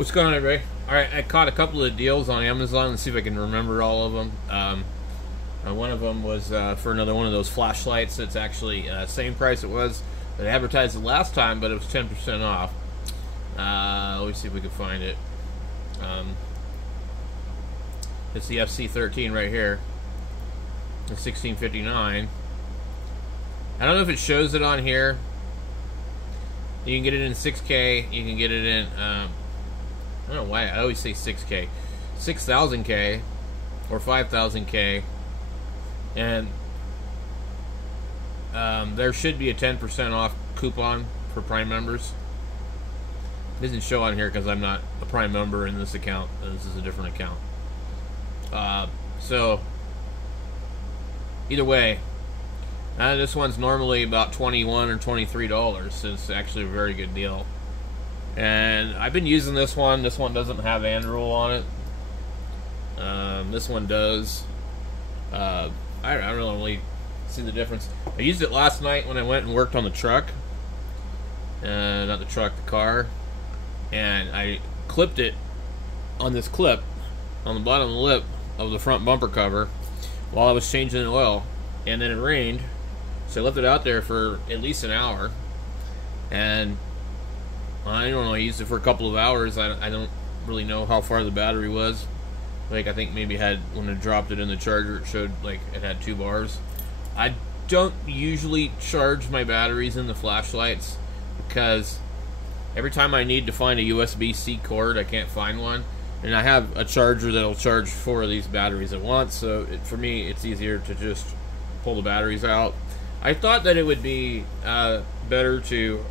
What's going on, everybody? Alright, I caught a couple of deals on Amazon. Let's see if I can remember all of them. One of them was for another one of those flashlights. It's actually same price it was that I advertised the last time, but it was 10% off. Let me see if we can find it. It's the FC13 right here. It's $16.59. I don't know if it shows it on here. You can get it in 6K. You can get it in, I don't know why I always say 6K. 6,000K or 5,000K. And there should be a 10% off coupon for Prime members. It doesn't show on here because I'm not a Prime member in this account. This is a different account. So, either way, this one's normally about $21 or $23, so it's actually a very good deal. And I've been using this one. This one doesn't have Android on it. This one does. I don't really see the difference. I used it last night when I went and worked on the truck. Not the truck, the car. And I clipped it on this clip on the bottom lip of the front bumper cover while I was changing the oil. And then it rained. So I left it out there for at least an hour. And I don't know, I used it for a couple of hours. I don't really know how far the battery was. Like, I think maybe when I dropped it in the charger, it showed like it had 2 bars. I don't usually charge my batteries in the flashlights because every time I need to find a USB-C cord, I can't find one. And I have a charger that'll charge 4 of these batteries at once, so for me, it's easier to just pull the batteries out. I thought that it would be better to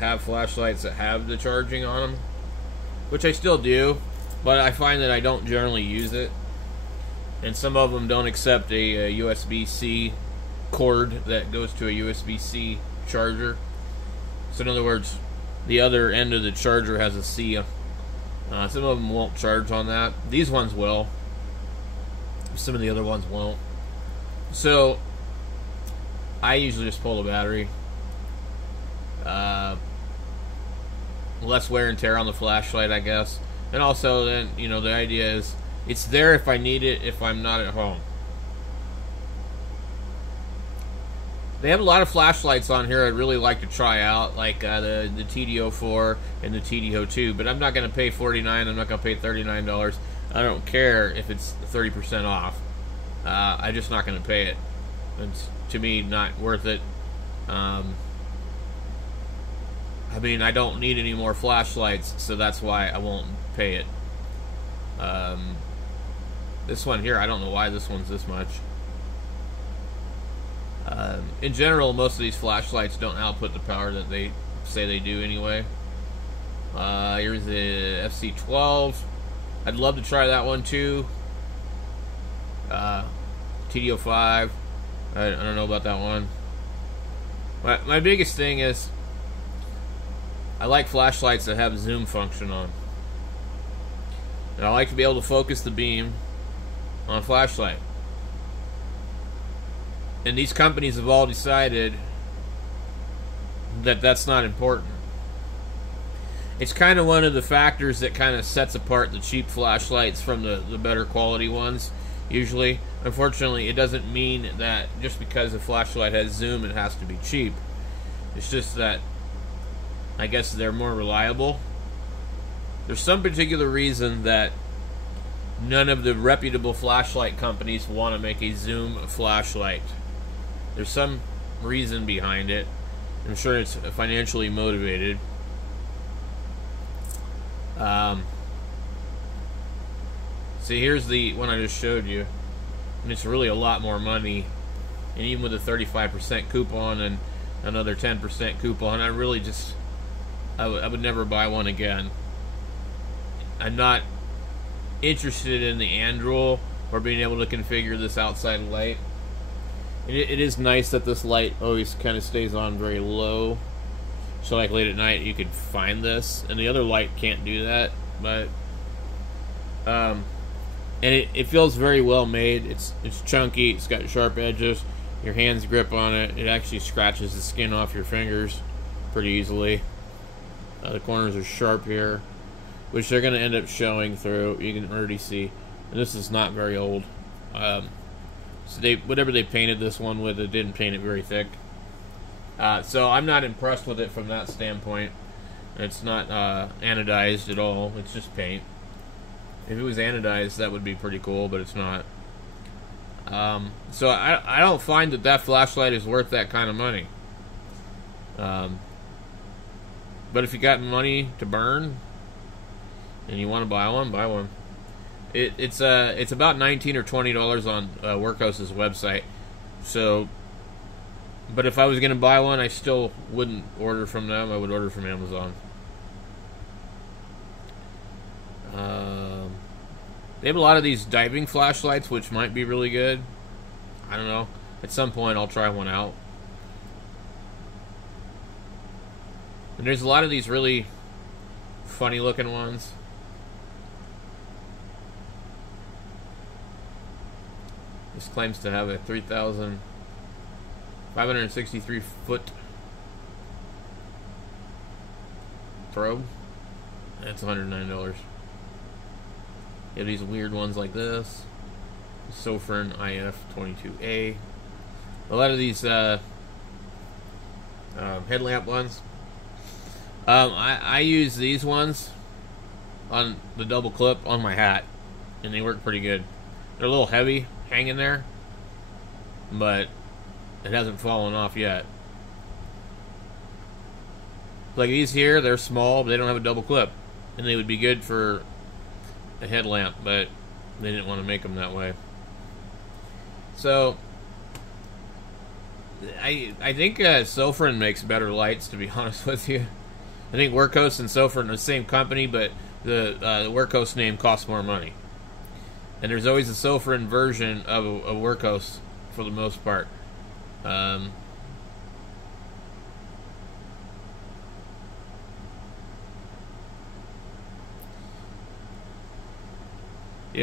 have flashlights that have the charging on them, which I still do, but I find that I don't generally use it. And some of them don't accept a USB-C cord that goes to a USB-C charger. So in other words, the other end of the charger has a C. Some of them won't charge on that. These ones will. Some of the other ones won't. So I usually just pull the battery. Less wear and tear on the flashlight, I guess. And also, then, you know, the idea is it's there if I need it if I'm not at home. They have a lot of flashlights on here I'd really like to try out, like the TD04 and the TD02, but I'm not going to pay $49. I'm not going to pay $39. I don't care if it's 30% off. I'm just not going to pay it. It's, to me, not worth it. I mean, I don't need any more flashlights, so that's why I won't pay it. This one here, I don't know why this one's this much. In general, most of these flashlights don't output the power that they say they do anyway. Here's the FC12. I'd love to try that one too. TD05. I don't know about that one. My biggest thing is I like flashlights that have zoom function on. And I like to be able to focus the beam on a flashlight. And these companies have all decided that that's not important. It's kind of one of the factors that kind of sets apart the cheap flashlights from the better quality ones, usually. Unfortunately, it doesn't mean that just because a flashlight has zoom, it has to be cheap. It's just that I guess they're more reliable. There's some particular reason that none of the reputable flashlight companies want to make a zoom flashlight. There's some reason behind it. I'm sure it's financially motivated. See, here's the one I just showed you. And it's really a lot more money. And even with a 35% coupon and another 10% coupon, I really just... I would never buy one again. I'm not interested in the Android or being able to configure this outside light. It is nice that this light always kind of stays on very low. So like late at night you could find this. And the other light can't do that. But and it feels very well made. It's chunky, it's got sharp edges. Your hands grip on it. It actually scratches the skin off your fingers pretty easily. The corners are sharp here. which they're going to end up showing through. You can already see, and this is not very old. So whatever they painted this one with, it didn't paint it very thick. So I'm not impressed with it from that standpoint. It's not anodized at all. It's just paint. If it was anodized, that would be pretty cool, but it's not. So I don't find that flashlight is worth that kind of money. But if you got money to burn and you want to buy one, buy one. It's about $19 or $20 on Workhouse's website. So, but if I was gonna buy one, I still wouldn't order from them. I would order from Amazon. They have a lot of these diving flashlights, which might be really good. I don't know. At some point, I'll try one out. And there's a lot of these really funny looking ones. This claims to have a 3,563 foot probe. That's $109. You have these weird ones like this. Sofern IF22A. A lot of these headlamp ones. I use these ones on the double clip on my hat, and they work pretty good. They're a little heavy hanging there, but it hasn't fallen off yet. Like these here, they're small, but they don't have a double clip, and they would be good for a headlamp, but they didn't want to make them that way. So I think Sofern makes better lights, to be honest with you. I think Workhose and Sofern are the same company, but the Workhose name costs more money. And there's always a Sofern version of a Workhose for the most part. Yeah,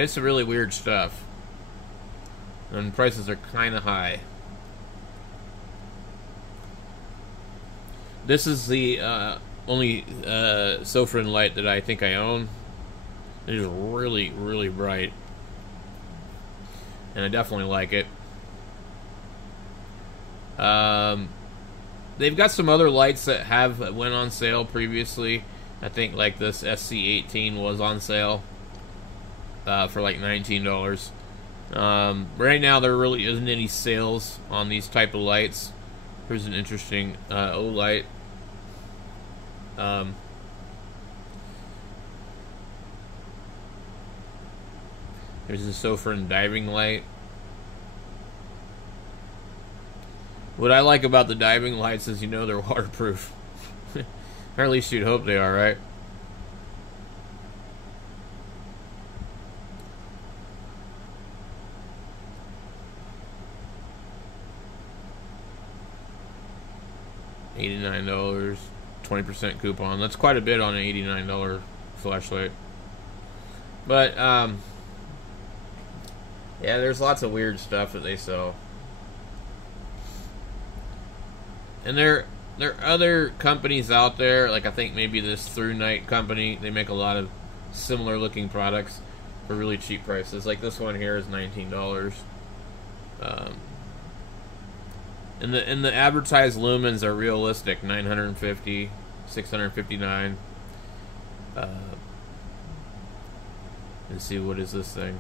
it's some really weird stuff. And prices are kind of high. This is the only Sofern light that I think I own. It is really, really bright. And I definitely like it. They've got some other lights that went on sale previously. I think like this SC18 was on sale for like $19. Right now there really isn't any sales on these type of lights. Here's an interesting O light. Here's the Sofern diving light. What I like about the diving lights is, you know, they're waterproof. Or at least you'd hope they are, right? $89, 20% coupon. That's quite a bit on an $89 flashlight. But yeah, there's lots of weird stuff that they sell. And there are other companies out there, like I think maybe this Through Night company. They make a lot of similar looking products for really cheap prices. Like this one here is $19. And the advertised lumens are realistic, 950, 659. Let's see, what is this thing?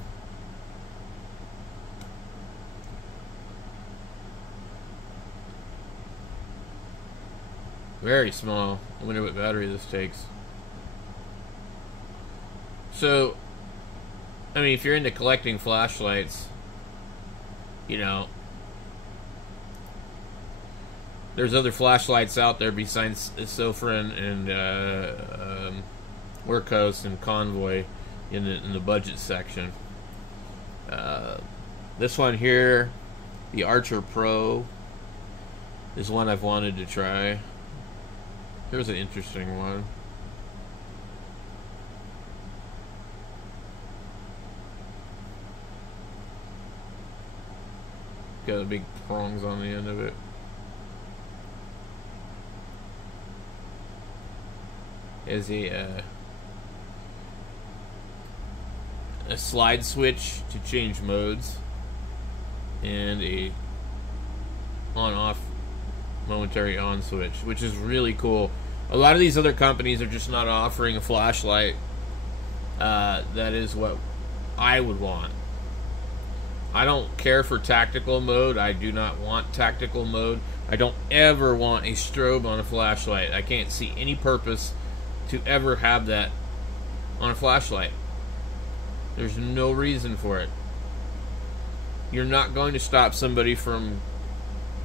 Very small. I wonder what battery this takes. So, I mean, if you're into collecting flashlights, you know, there's other flashlights out there besides Sofern and Workhose and Convoy in the budget section. This one here, the Archer Pro, is one I've wanted to try. Here's an interesting one. Got the big prongs on the end of it. Is a a slide switch to change modes, and a on-off momentary on switch, which is really cool. A lot of these other companies are just not offering a flashlight that is what I would want. I don't care for tactical mode. I do not want tactical mode. I don't ever want a strobe on a flashlight. I can't see any purpose to ever have that on a flashlight. There's no reason for it. You're not going to stop somebody from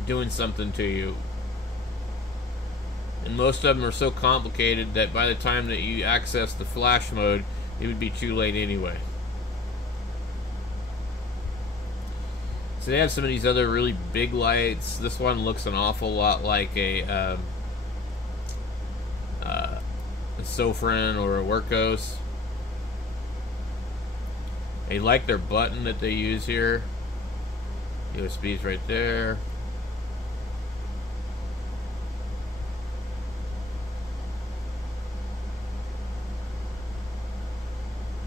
doing something to you. And most of them are so complicated that by the time that you access the flash mode, it would be too late anyway. So they have some of these other really big lights. This one looks an awful lot like a Sofrin or a Workos. I like their button that they use here. USB's right there.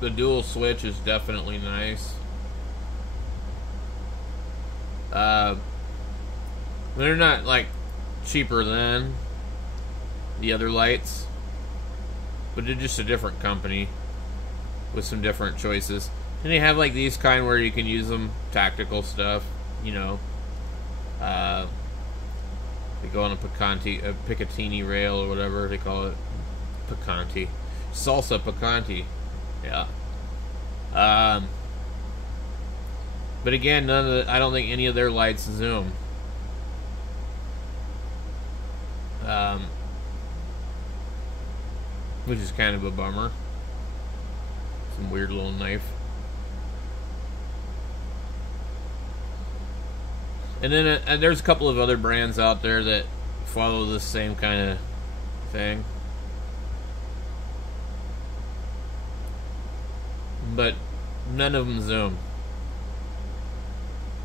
The dual switch is definitely nice. They're not like cheaper than the other lights, but they're just a different company with some different choices. And they have like these kind where you can use them tactical stuff, you know. They go on a Picatinny rail or whatever they call it. Picante. Salsa Picante. Yeah. But again, I don't think any of their lights zoom. Which is kind of a bummer. Some weird little knife. And then there's a couple of other brands out there that follow the same kind of thing. But none of them zoom.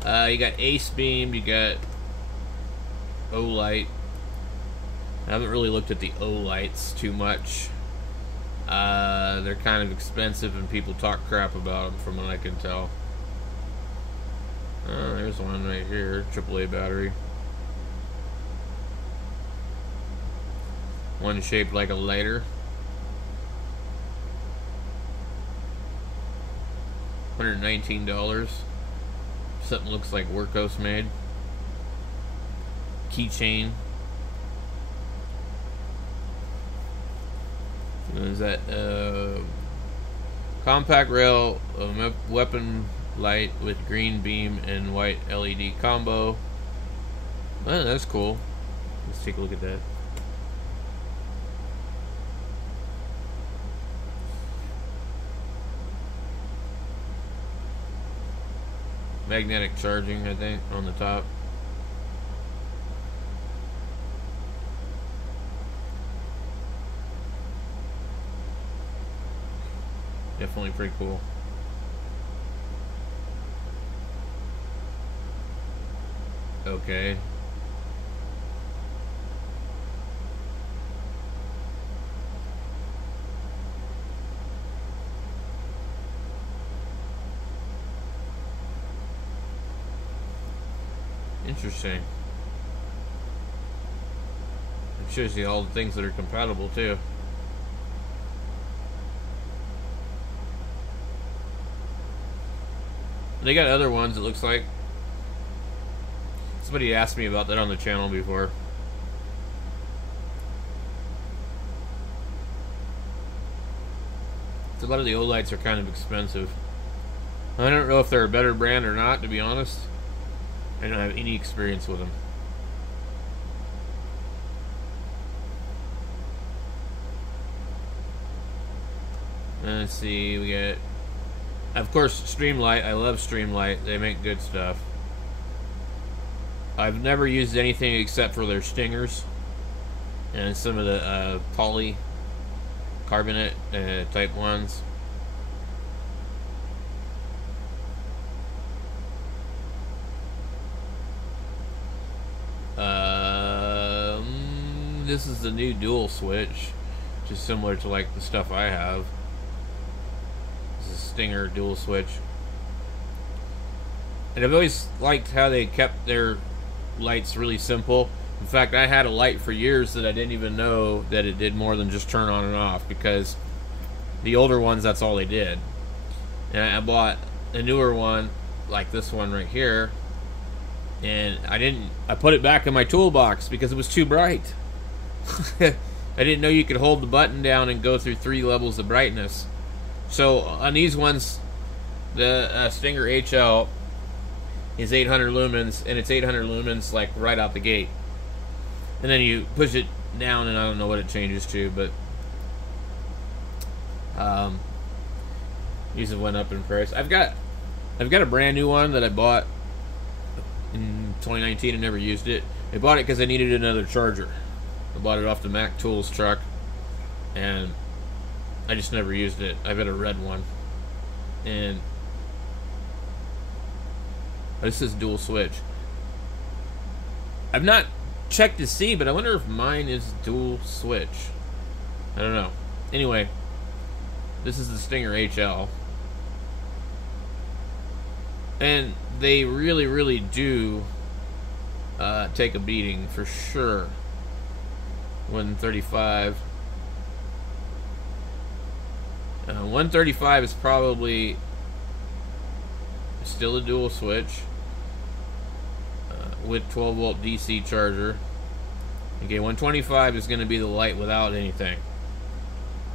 You got Ace Beam, you got O-Light. I haven't really looked at the O-Lights too much. They're kind of expensive and people talk crap about them from what I can tell. There's one right here, AAA battery. One shaped like a lighter. $119. Something looks like Workos made. Keychain. What is that? Compact rail, weapon light with green beam and white LED combo. Oh, that's cool. Let's take a look at that. Magnetic charging, I think, on the top. Definitely pretty cool. Okay. Interesting. It shows you all the things that are compatible too. They got other ones, it looks like. Somebody asked me about that on the channel before. So a lot of the O-Lights are kind of expensive. I don't know if they're a better brand or not, to be honest. I don't have any experience with them. Let's see, we got, of course, Streamlight. I love Streamlight. They make good stuff. I've never used anything except for their stingers and some of the polycarbonate type ones. This is the new dual switch, which is similar to like the stuff I have. This is Stinger dual switch. And I've always liked how they kept their lights really simple. In fact, I had a light for years that I didn't even know that it did more than just turn on and off, because the older ones, that's all they did. And I bought a newer one, like this one right here, and I put it back in my toolbox because it was too bright. I didn't know you could hold the button down and go through 3 levels of brightness. So on these ones, the Stinger HL is 800 lumens, and it's 800 lumens like right out the gate. And then you push it down, and I don't know what it changes to, but these have went up in price. I've got a brand new one that I bought in 2019 and never used it. I bought it because I needed another charger. I bought it off the Mac Tools truck, and I just never used it. I've got a red one, and this is dual switch. I've not checked to see, but I wonder if mine is dual switch. I don't know. Anyway, this is the Stinger HL, and they really, really do take a beating for sure. 135. 135 is probably still a dual switch with 12 volt DC charger. Okay, 125 is going to be the light without anything,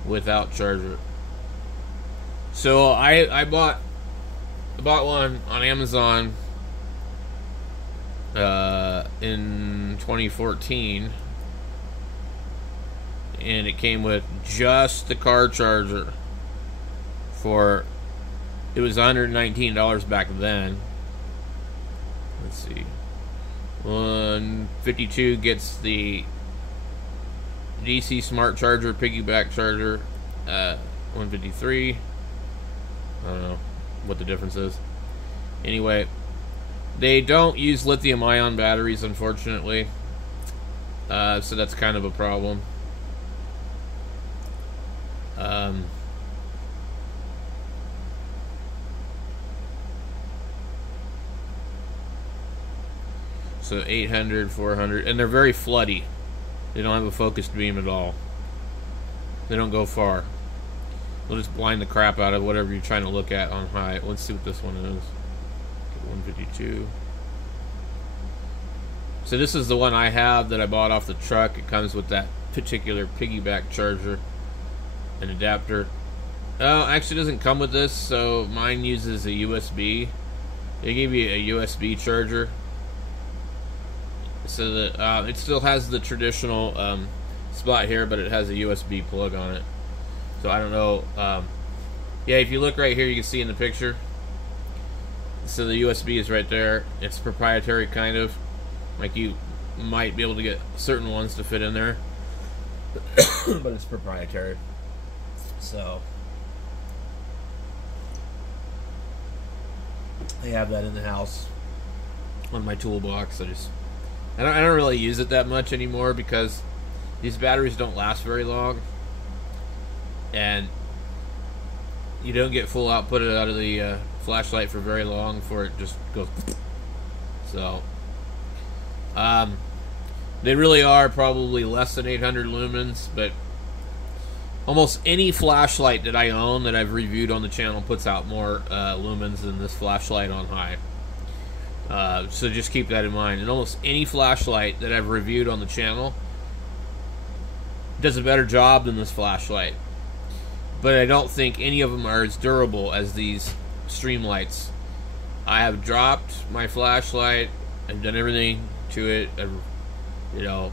without charger. So I bought one on Amazon in 2014, and it came with just the car charger for, it was $119 back then. Let's see, 152 gets the DC smart charger, piggyback charger. 153, I don't know what the difference is. Anyway, they don't use lithium ion batteries, unfortunately, so that's kind of a problem. So 800, 400, and they're very floody. They don't have a focused beam at all. They don't go far. They'll just blind the crap out of whatever you're trying to look at on high. Let's see what this one is. 152. So this is the one I have that I bought off the truck. It comes with that particular piggyback charger and adapter. Oh, actually doesn't come with this, so mine uses a USB. They give you a USB charger, so that it still has the traditional spot here, but it has a USB plug on it. So I don't know. Yeah, if you look right here, you can see in the picture. So the USB is right there. It's proprietary, kind of. Like, you might be able to get certain ones to fit in there, but it's proprietary. So I have that in the house on my toolbox. I don't really use it that much anymore because these batteries don't last very long, and you don't get full output out of the flashlight for very long before it just goes. So they really are probably less than 800 lumens, but almost any flashlight that I own that I've reviewed on the channel puts out more lumens than this flashlight on high. So just keep that in mind. And almost any flashlight that I've reviewed on the channel does a better job than this flashlight. But I don't think any of them are as durable as these Streamlights. I have dropped my flashlight. I've done everything to it. You know,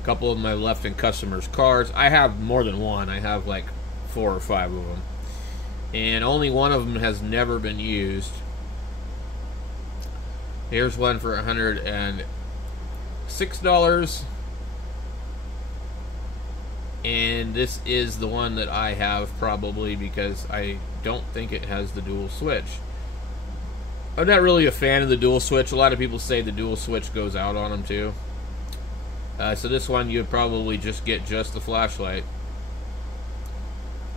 a couple of them I left in customers' cars. I have more than one. I have like 4 or 5 of them. And only one of them has never been used. Here's one for $106. And this is the one that I have, probably because I don't think it has the dual switch. I'm not really a fan of the dual switch. A lot of people say the dual switch goes out on them too. So this one you'd probably just get just the flashlight.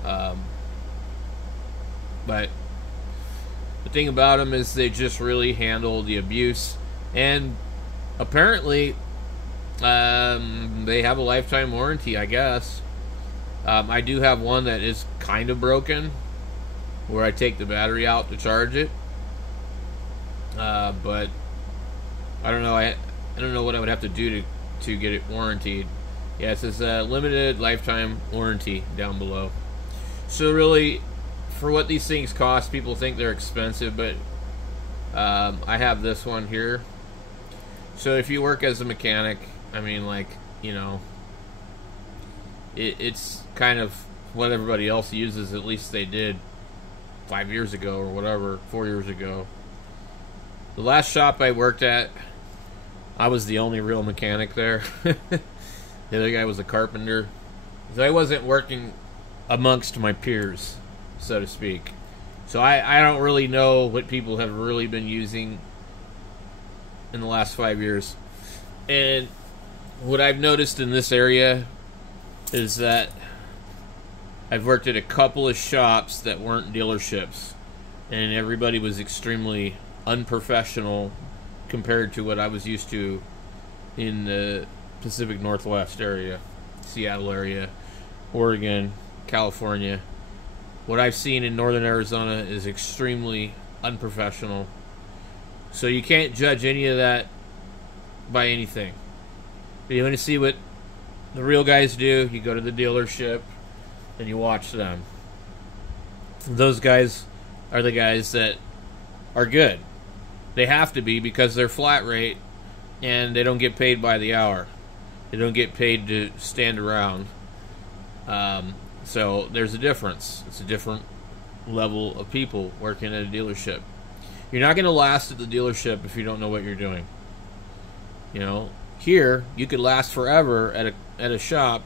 But The thing about them is they just really handle the abuse, and apparently they have a lifetime warranty, I guess. I do have one that is kind of broken, where I take the battery out to charge it, but I don't know. I don't know what I would have to do to get it warranted. Yeah, it says limited lifetime warranty down below. So really, for what these things cost, people think they're expensive, but I have this one here. So if you work as a mechanic, I mean, like, you know, it's kind of what everybody else uses. At least they did 5 years ago or whatever, 4 years ago. The last shop I worked at, I was the only real mechanic there. The other guy was a carpenter. So I wasn't working amongst my peers, so to speak. So I don't really know what people have really been using in the last 5 years. And what I've noticed in this area is that I've worked at a couple of shops that weren't dealerships, and everybody was extremely unprofessional compared to what I was used to in the Pacific Northwest area, Seattle area, Oregon, California. What I've seen in northern Arizona is extremely unprofessional. So you can't judge any of that by anything. If you want to see what the real guys do, you go to the dealership and you watch them. Those guys are the guys that are good. They have to be, because they're flat rate and they don't get paid by the hour. They don't get paid to stand around. So there's a difference. It's a different level of people working at a dealership. You're not going to last at the dealership if you don't know what you're doing. You know, here you could last forever at a shop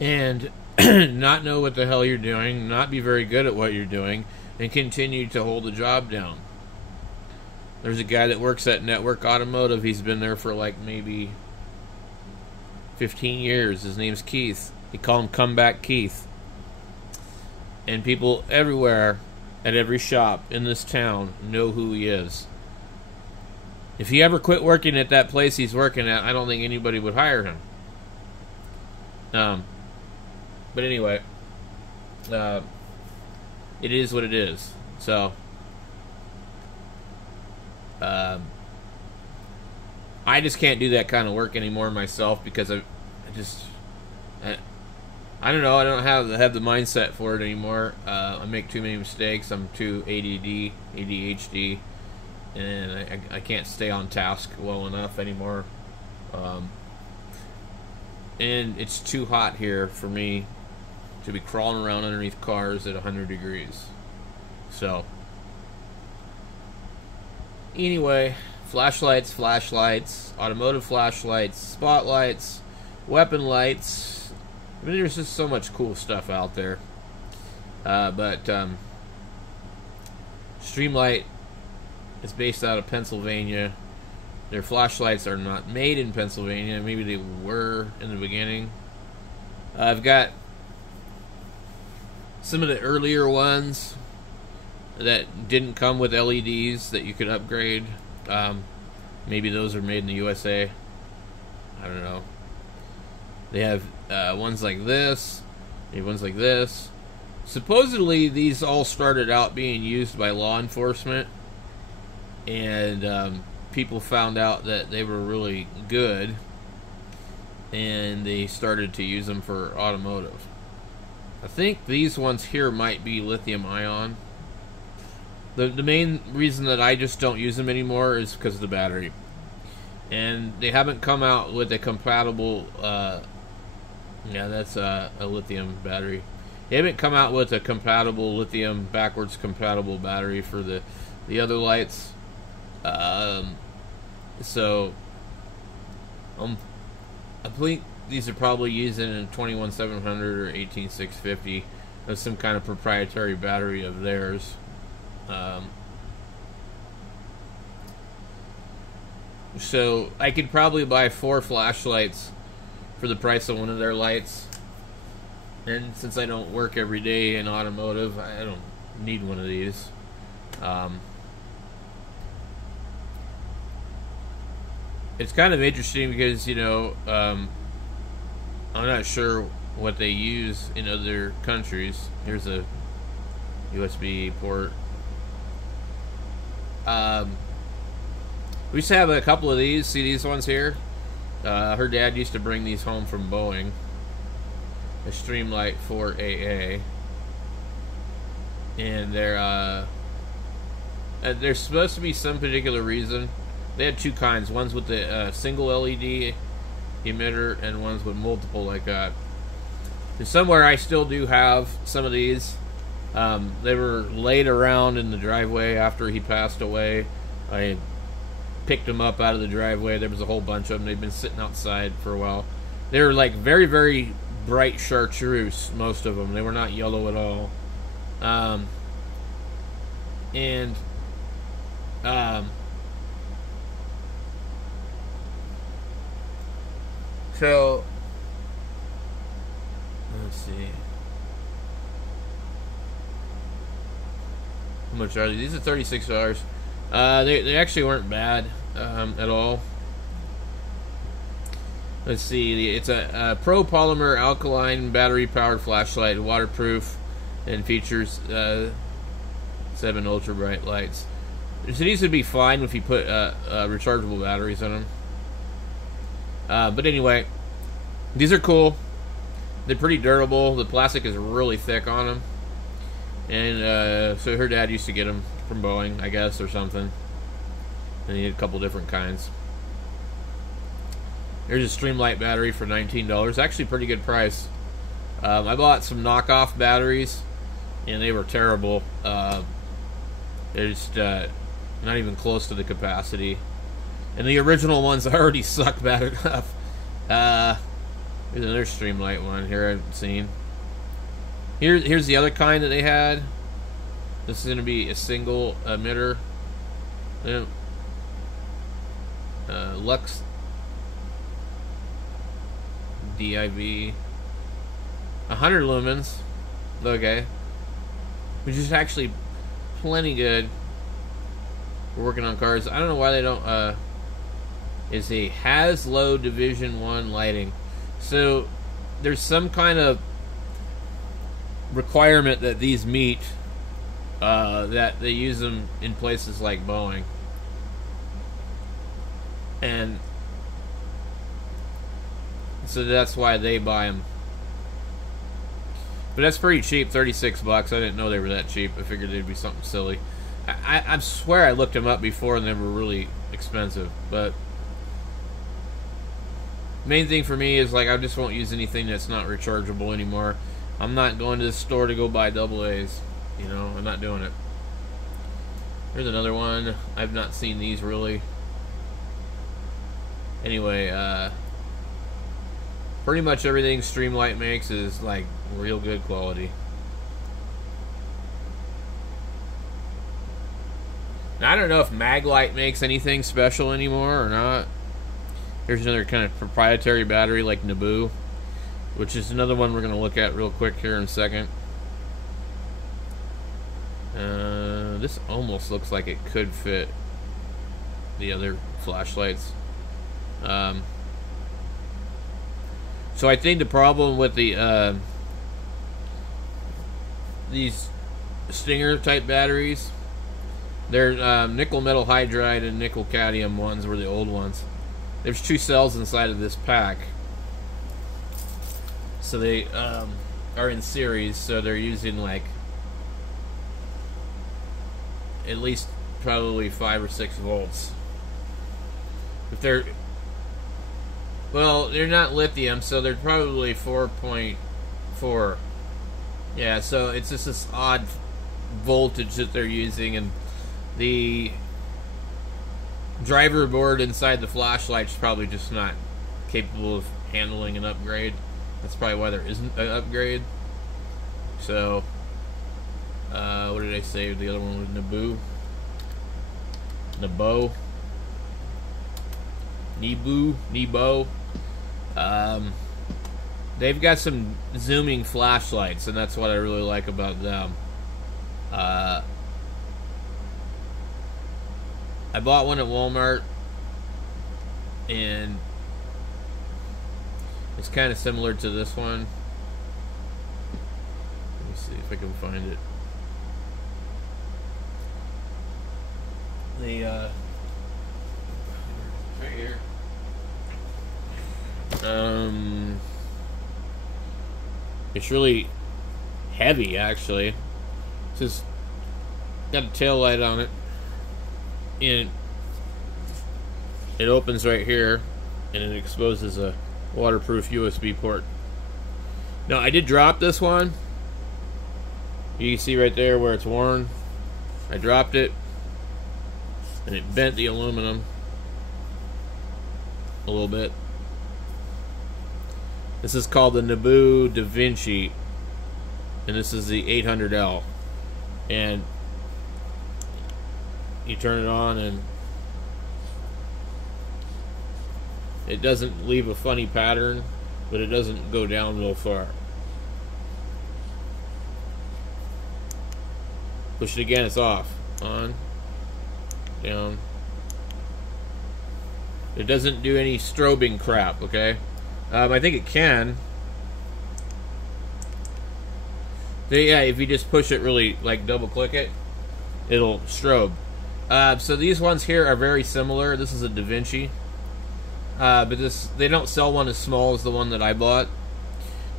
and not know what the hell you're doing, not be very good at what you're doing, and continue to hold the job down. There's a guy that works at Network Automotive. He's been there for like maybe 15 years. His name's Keith. They call him Comeback Keith. And people everywhere at every shop in this town know who he is. If he ever quit working at that place he's working at, I don't think anybody would hire him. But anyway, it is what it is. So, I just can't do that kind of work anymore myself, because I don't know. I don't have the mindset for it anymore. I make too many mistakes. I'm too ADHD, and I can't stay on task well enough anymore. And it's too hot here for me to be crawling around underneath cars at 100 degrees. So, anyway, flashlights, automotive flashlights, spotlights, weapon lights. I mean, there's just so much cool stuff out there. But Streamlight is based out of Pennsylvania. Their flashlights are not made in Pennsylvania. Maybe they were in the beginning. I've got some of the earlier ones that didn't come with LEDs that you could upgrade. Maybe those are made in the USA. I don't know. They have ones like this. They have ones like this. Supposedly, these all started out being used by law enforcement, and people found out that they were really good, and they started to use them for automotive. I think these ones here might be lithium ion. The main reason that I just don't use them anymore is because of the battery. And they haven't come out with a compatible, yeah, that's a lithium battery. They haven't come out with a compatible lithium, backwards compatible battery for the other lights. So, I think these are probably using a 21700 or 18650. That's some kind of proprietary battery of theirs. So I could probably buy 4 flashlights for the price of one of their lights. And since I don't work every day in automotive, I don't need one of these. it's kind of interesting because, you know, I'm not sure what they use in other countries. Here's a USB port. We used to have a couple of these. See these ones here? Her dad used to bring these home from Boeing. A Streamlight 4AA. And there's supposed to be some particular reason. They had two kinds. Ones with the single LED emitter and ones with multiple like that. And somewhere I still do have some of these. They were laid around in the driveway after he passed away. I picked them up out of the driveway. There was a whole bunch of them. They've been sitting outside for a while. They were like very, very bright chartreuse, most of them. They were not yellow at all. So let's see. How much are these? These are $36. They actually weren't bad at all. Let's see. It's a Pro Polymer Alkaline Battery Powered Flashlight, waterproof, and features 7 ultra bright lights. So these would be fine if you put rechargeable batteries in them. But anyway, these are cool. They're pretty durable. The plastic is really thick on them. And so her dad used to get them from Boeing, I guess, or something. And he had a couple different kinds. There's a Streamlight battery for $19. Actually, pretty good price. I bought some knockoff batteries, and they were terrible. They're just not even close to the capacity. And the original ones already suck bad enough. Here's another Streamlight one here I've seen. Here's the other kind that they had. This is going to be a single emitter. Lux DIV. 100 lumens. Okay. Which is actually plenty good for working on cars. I don't know why they don't. Is a Haslow Division 1 lighting. So there's some kind of requirement that these meet, that they use them in places like Boeing, and so that's why they buy them. But that's pretty cheap, $36. I didn't know they were that cheap. I figured they'd be something silly. I swear I looked them up before and they were really expensive. But main thing for me is, like, I just won't use anything that's not rechargeable anymore. I'm not going to the store to go buy AA's. You know, I'm not doing it. Here's another one. I've not seen these really. Anyway, pretty much everything Streamlight makes is like real good quality. Now, I don't know if Maglite makes anything special anymore or not. Here's another kind of proprietary battery like Naboo, which is another one we're going to look at real quick here in a second. This almost looks like it could fit the other flashlights. So I think the problem with the these Stinger type batteries, they're nickel metal hydride and nickel cadmium ones were the old ones. There's 2 cells inside of this pack, so they are in series. So they're using like at least probably 5 or 6 volts. If they're, well, they're not lithium, so they're probably 4.4. Yeah, so it's just this odd voltage that they're using, and the driver board inside the flashlight's probably just not capable of handling an upgrade. That's probably why there isn't an upgrade. So, what did I say? The other one was Naboo. Nebo. They've got some zooming flashlights, and that's what I really like about them. I bought one at Walmart. and it's kind of similar to this one. Let me see if I can find it. Right here. It's really heavy, actually. It's just got a tail light on it, and it opens right here, and it exposes a waterproof USB port. Now, I did drop this one. You can see right there where it's worn. I dropped it, and it bent the aluminum a little bit. This is called the Naboo Da Vinci, and this is the 800L. And you turn it on, and it doesn't leave a funny pattern, but it doesn't go down real far. Push it again, it's off. On, down. It doesn't do any strobing crap, okay? I think it can. So yeah, if you just push it really, like double click it, it'll strobe. So these ones here are very similar. This is a Da Vinci. But they don't sell one as small as the one that I bought.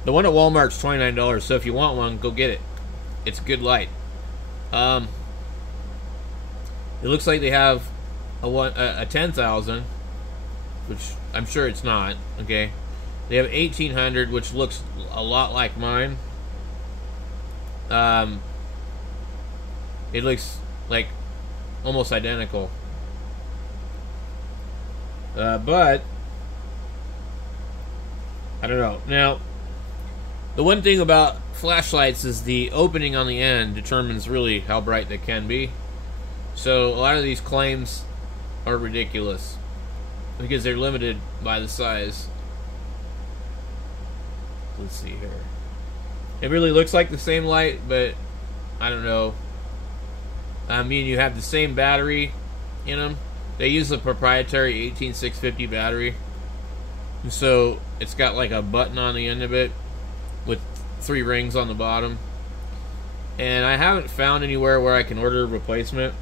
The one at Walmart's $29, so if you want one, go get it. It's good light. It looks like they have a 10,000, which I'm sure it's not. Okay, they have 1800, which looks a lot like mine. It looks like almost identical. But I don't know. Now, the one thing about flashlights is the opening on the end determines really how bright they can be. So a lot of these claims are ridiculous because they're limited by the size. Let's see here. It really looks like the same light, but I don't know. I mean, you have the same battery in them. They use a proprietary 18650 battery. And so it's got like a button on the end of it with 3 rings on the bottom. And I haven't found anywhere where I can order a replacement,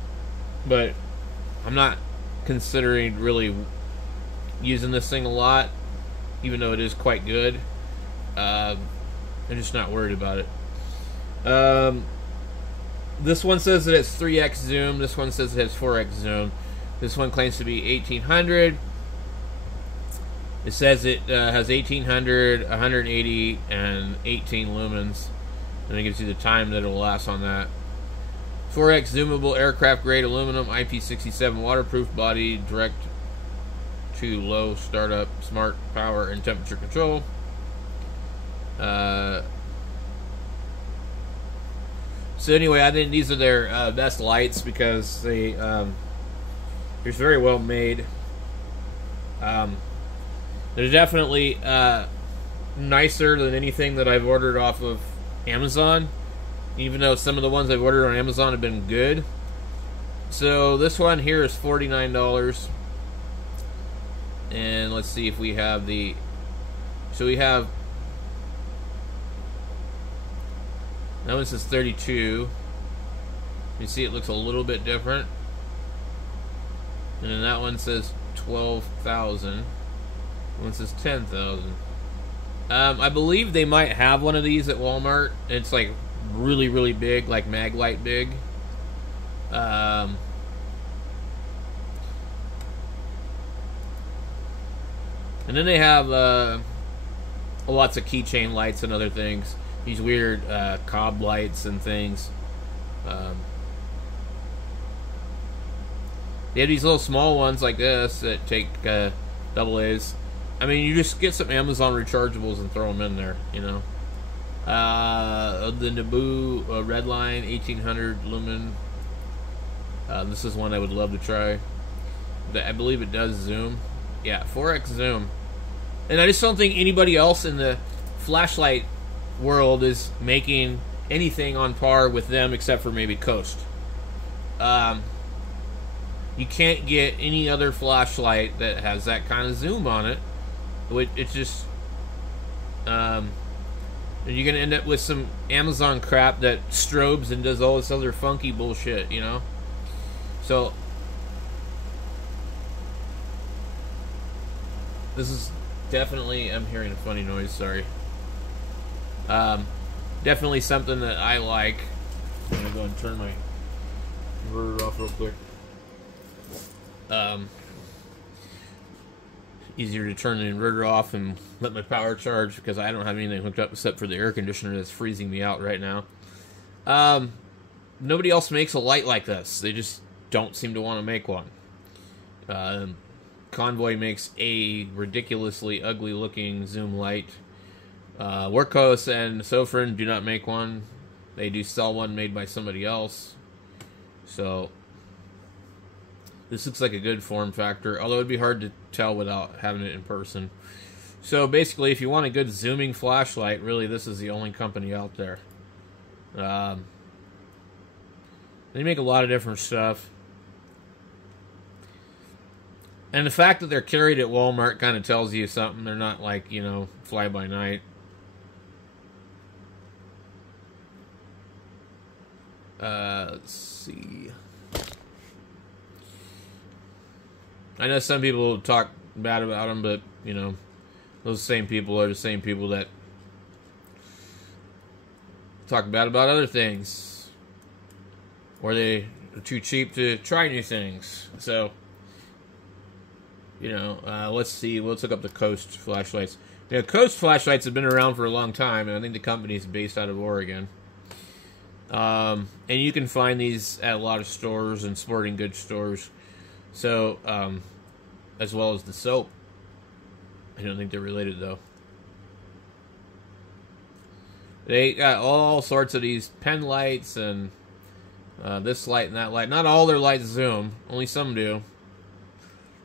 but I'm not considering really using this thing a lot, even though it is quite good. I'm just not worried about it. This one says that it's 3x zoom. This one says it has 4x zoom. This one claims to be 1800. It says it has 1800, 180, and 18 lumens. And it gives you the time that it will last on that. 4x zoomable aircraft grade aluminum, IP67 waterproof body, direct to low startup, smart power and temperature control. So anyway, I think these are their best lights because they're very well made. They're definitely nicer than anything that I've ordered off of Amazon, even though some of the ones I've ordered on Amazon have been good. So this one here is $49. And let's see if we have the... So we have... That one says 32. You see it looks a little bit different. And then that one says 12,000. One says 10,000. I believe they might have one of these at Walmart. It's like really, really big, like Maglite big. And then they have lots of keychain lights and other things. These weird cob lights and things. They have these little small ones like this that take double A's. I mean, you just get some Amazon rechargeables and throw them in there, you know. The Naboo Redline 1800 lumen. This is one I would love to try. I believe it does zoom. Yeah, 4x zoom. And I just don't think anybody else in the flashlight world is making anything on par with them except for maybe Coast. You can't get any other flashlight that has that kind of zoom on it. It's just, you're gonna end up with some Amazon crap that strobes and does all this other funky bullshit, you know. So this is definitely. I'm hearing a funny noise. Sorry. Definitely something that I like. I'm gonna go and turn my inverter off real quick. Easier to turn the inverter off and let my power charge because I don't have anything hooked up except for the air conditioner that's freezing me out right now. Nobody else makes a light like this. They just don't seem to want to make one. Convoy makes a ridiculously ugly looking zoom light. Workhorse and Sofrin do not make one. They do sell one made by somebody else. So this looks like a good form factor, although it'd be hard to tell without having it in person. So basically, if you want a good zooming flashlight, really this is the only company out there. They make a lot of different stuff. And the fact that they're carried at Walmart kind of tells you something. They're not like, you know, fly by night. Let's see. I know some people talk bad about them, but, you know, those same people are the same people that talk bad about other things. Or they are too cheap to try new things. So, you know, let's see. Let's look up the Coast flashlights. You know, Coast flashlights have been around for a long time, and I think the company is based out of Oregon. And you can find these at a lot of stores and sporting goods stores. So, as well as the soap. I don't think they're related, though. They got all sorts of these pen lights and this light and that light. Not all their lights zoom. Only some do.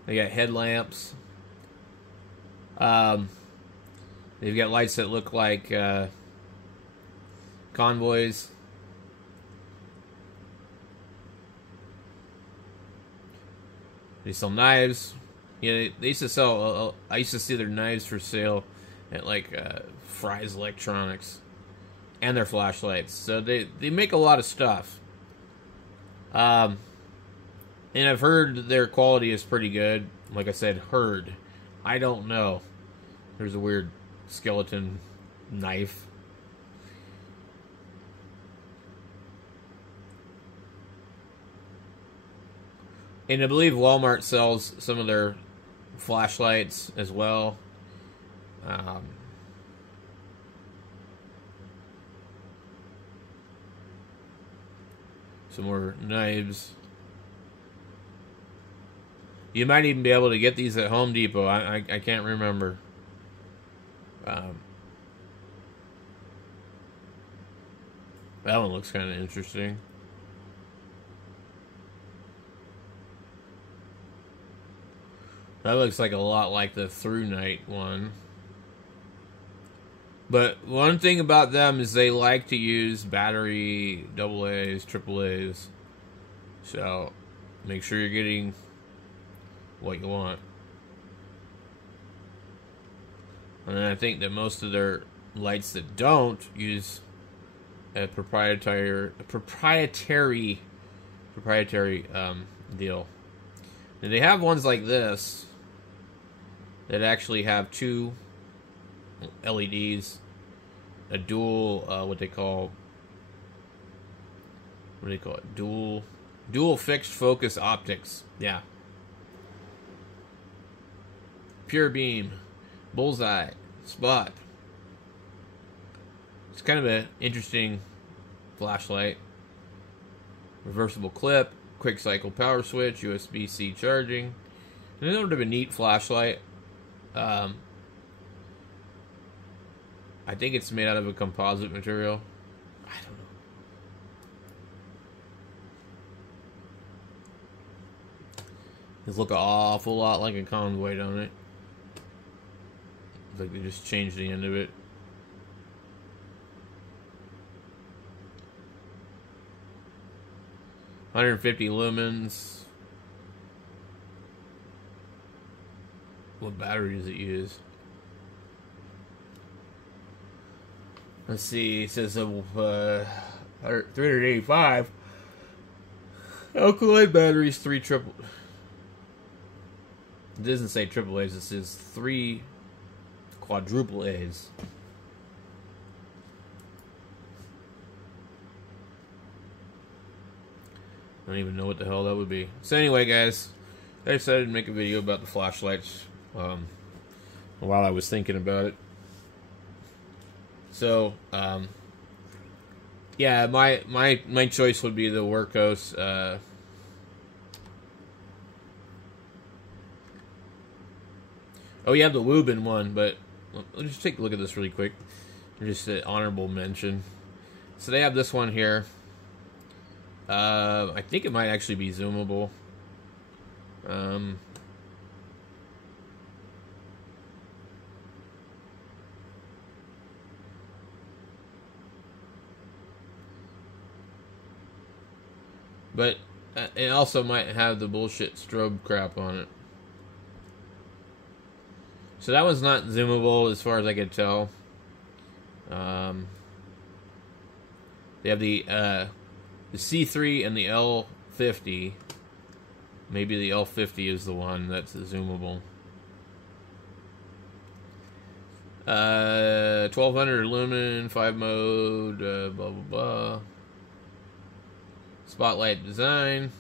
They got headlamps. They've got lights that look like convoys. They sell knives. Yeah, they used to sell. I used to see their knives for sale at like Fry's Electronics, and their flashlights. So they make a lot of stuff. And I've heard their quality is pretty good. Like I said, heard. I don't know. There's a weird skeleton knife. And I believe Walmart sells some of their flashlights as well. Some more knives. You might even be able to get these at Home Depot. I can't remember. That one looks kind of interesting. That looks like a lot like the Through Night one. But one thing about them is they like to use battery AA's, AAA's. So make sure you're getting what you want. And I think that most of their lights that don't use a proprietary deal. And they have ones like this that actually have two LEDs, a dual what do they call it? Dual fixed focus optics. Yeah. Pure beam, bullseye, spot. It's kind of an interesting flashlight. Reversible clip, quick cycle power switch, USB-C charging. And sort of a neat flashlight. I think it's made out of a composite material. I don't know. These look an awful lot like a convoy, don't it? Looks like they just changed the end of it. $150 lumens. What battery does it use? Let's see. It says 385. Alkaline batteries, 3 triple. It doesn't say triple A's. It says 3 quadruple A's. I don't even know what the hell that would be. So anyway, guys, I decided to make a video about the flashlights while I was thinking about it. So, yeah, my choice would be the Workhos. Oh, you have the Lubin one, but let's just take a look at this really quick. Just an honorable mention. So they have this one here. I think it might actually be zoomable. But it also might have the bullshit strobe crap on it. So that one's not zoomable as far as I could tell. They have the C3 and the L50. Maybe the L50 is the one that's zoomable. 1200 lumen, 5 mode, blah blah blah. Spotlight design.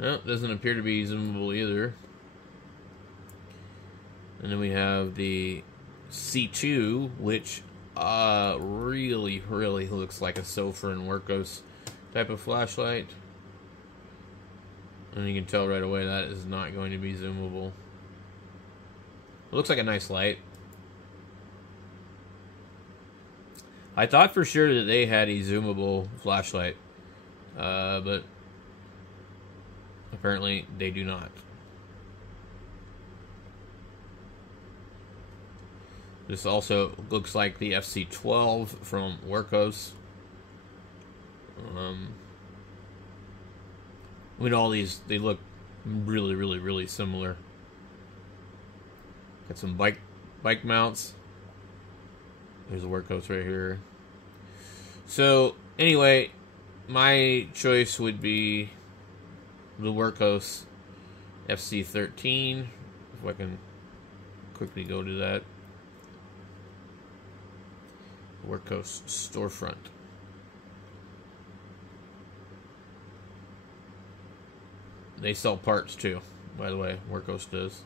Well, doesn't appear to be zoomable either. And then we have the C2, which really looks like a Sofer and Workhos type of flashlight. And you can tell right away that is not going to be zoomable. It looks like a nice light. I thought for sure that they had a zoomable flashlight, but apparently they do not. This also looks like the FC12 from Workhos. I mean, all these, they look really similar. Got some bike mounts. There's a Workhos right here. So, anyway, my choice would be the Workhos FC13. If I can quickly go to that. Workhos storefront. They sell parts too, by the way. Workhos does.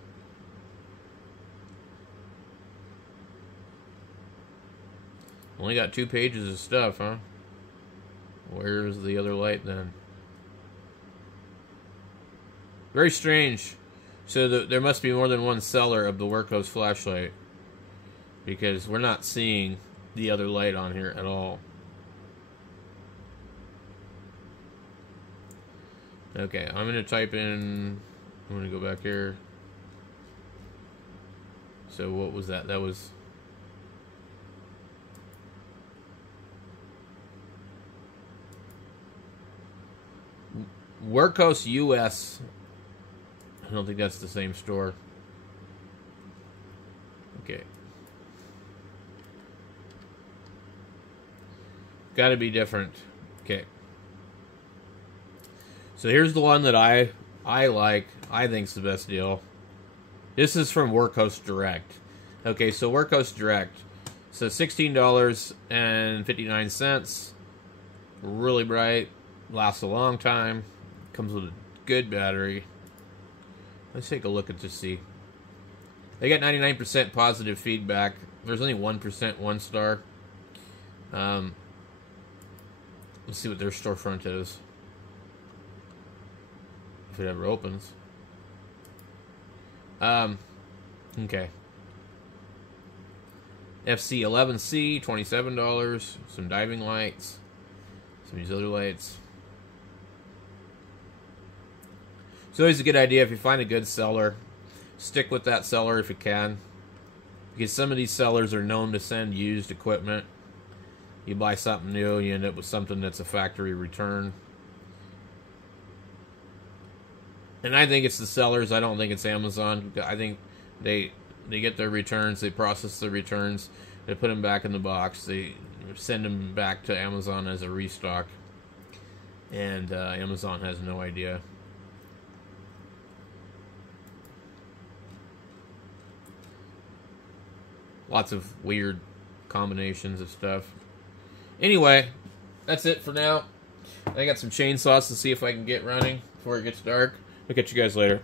Only got 2 pages of stuff, huh? Where's the other light then? Very strange. So there must be more than one seller of the Workhos flashlight, because we're not seeing the other light on here at all. Okay, I'm going to type in... I'm going to go back here. So what was that? That was... Workhos US. I don't think that's the same store. Okay. Got to be different. Okay. So here's the one that I like. I think's the best deal. This is from Workhos Direct. Okay, so Workhos Direct. So $16.59. Really bright. Lasts a long time. Comes with a good battery. Let's take a look at this. See. They got 99% positive feedback. There's only 1% 1-star. Let's see what their storefront is. If it ever opens. Okay. FC11C, $27. Some diving lights. Some of these other lights. It's always a good idea if you find a good seller. stick with that seller if you can, because some of these sellers are known to send used equipment. You buy something new, you end up with something that's a factory return. And I think it's the sellers. I don't think it's Amazon. I think they get their returns, they process the returns, they put them back in the box, they send them back to Amazon as a restock, and Amazon has no idea. Lots of weird combinations of stuff. Anyway, that's it for now. I got some chainsaws to see if I can get running before it gets dark. I'll catch you guys later.